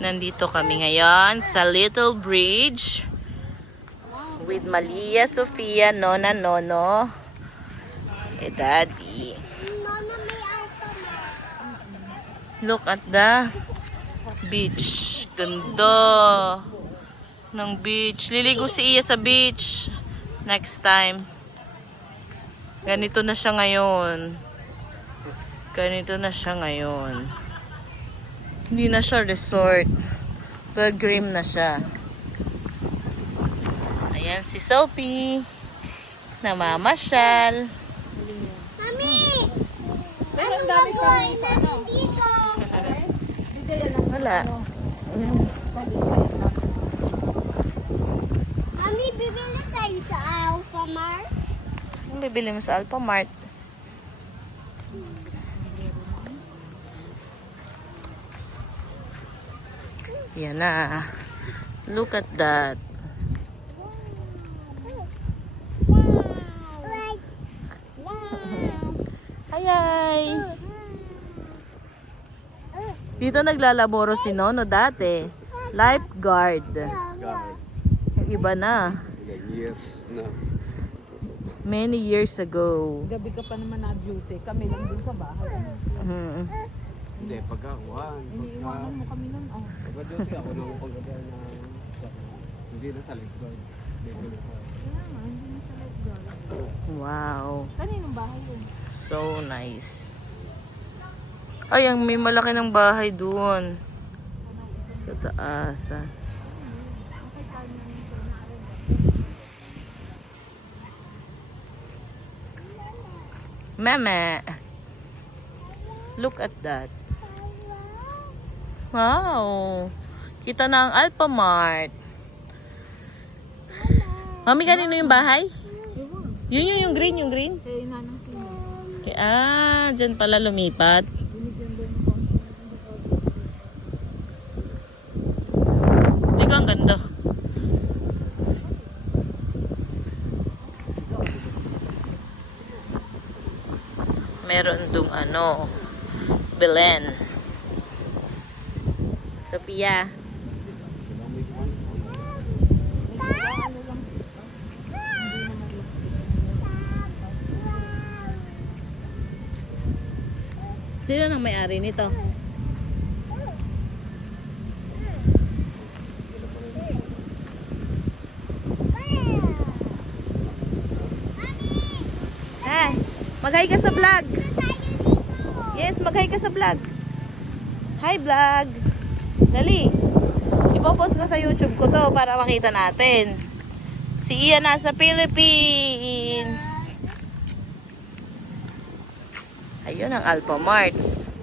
Nandito kami ngayon sa Little Bridge with Malia, Sofia, Nona, Nono, Daddy. Look at the beach. Ganda ng beach. Liligo si Iya sa beach next time. Ganito na siya ngayon. Ganito na siya ngayon. Hindi na siya resort. Pilgrim na siya. Ayan si Sophie. Namamasyal. Mami! Anong gagawin namin dito? Wala. Mami, bibili tayo sa Alphamart. Anong bibili mo sa Alphamart? Yan na. Look at that. Hi! Dito naglalaboro si Nono dati. Lifeguard. Yung iba na. Years na. Many years ago. Gabi ka pa naman na-duty. Kami lang din sa bahay. Hindi, pagkakuhan. Iniiwanan mo kami nun. Oh. Pagka-duty ako nung pagkagawa na hindi na sa lifeguard. Kaya nga, hindi na sa lifeguard. Wow. Kaninong bahay yun? So nice. Ay, ang may malaki ng bahay doon. Sa taas. Okay, kaya namin sa naarin. Mama. Look at that. Wow. Kita na ang Alphamart. Mami, kanino yung bahay? Yun yung green, yung green. Kaya inanang sino. Dyan pala lumipat. Binigyan doon ko. Hindi ka, ang ganda. Meron dong Belen. Sophia. Sino nang may-ari nito? Hi, mag-hi ka sa vlog. Yes, mag-hi ka sa vlog. Hi vlog. Dali. Ipopost ko sa YouTube ko to para makita natin. Si Iya nasa Philippines. Ayun ang Alphamarts.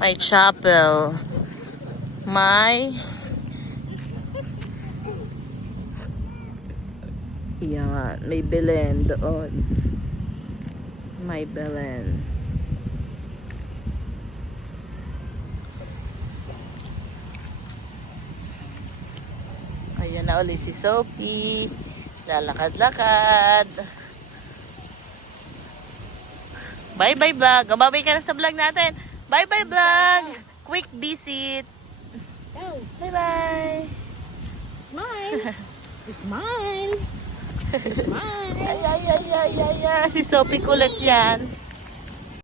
May chapel. Yan, may Belen doon. May Belen. Ayan na ulit si Sophie. Lalakad-lakad. Bye-bye vlog. Babay ka na sa vlog natin. Bye-bye vlog. Quick visit. Bye-bye. Smile! Smile! Smile! Ay. Si Sophie kulit yan.